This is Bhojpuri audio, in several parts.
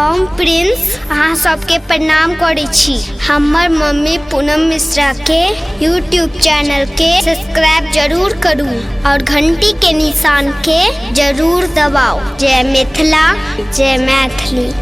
हम प्रिंस अहाँ सबके प्रणाम करै छी। हमर मम्मी पूनम मिश्रा के यूट्यूब चैनल के सब्सक्राइब जरूर करू और घंटी के निशान के जरूर दबाओ। जय मिथिला, जय मैथिली।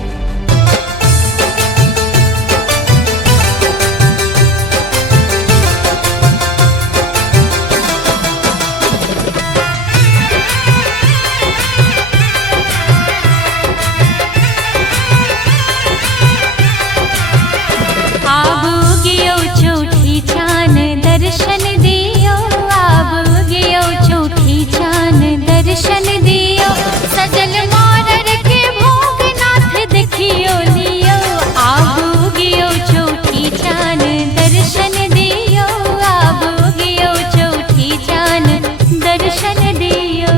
दर्शन दियो, आब गियो चौठी चान दर्शन दियो, सजल मारर के भोगनाथ देखियो लियो, आब गियो चौठी चान दर्शन दियो, आब गियो चौठी चान दर्शन दियो।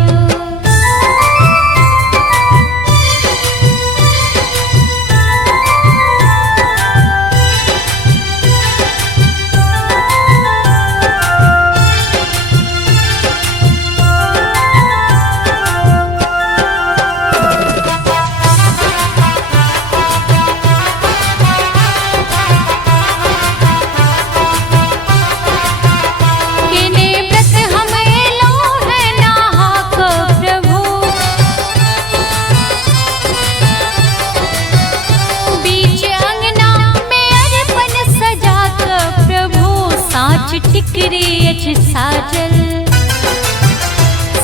टिकरी साजल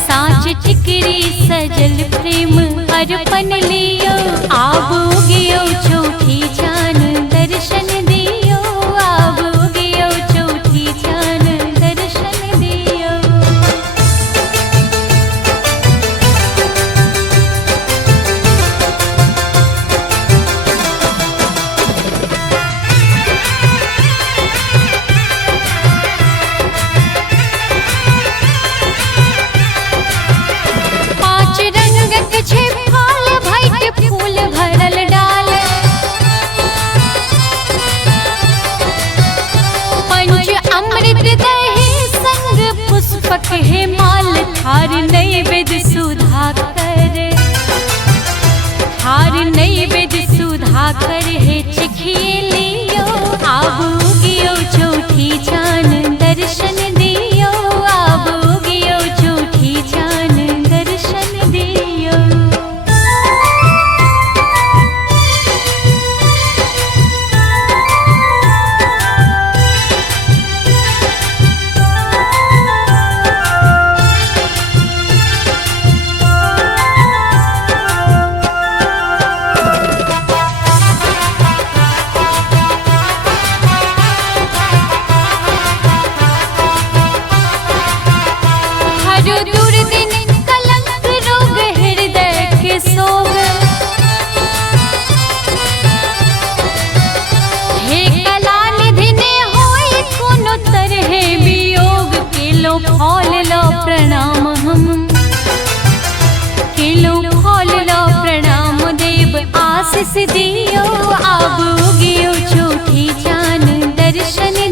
साँच टिकरी सजल प्रेम अर्पण लियो, आब गियो चौठी चान दर्शन दियो, आब गियो चौठी चान दर्शन दियो। हे माल थार नैवेद्य सुधाकर, थार नैवेद्य सुधाकर हे चखिए लियो, आब गियो चौठी चान दर्शन दियो, आब गियो चौठी चान दर्शन दियो। फल लो प्रणाम हम किलो फल लो प्रणाम देव आशीष दियो, आब गियो चौठी चान दर्शन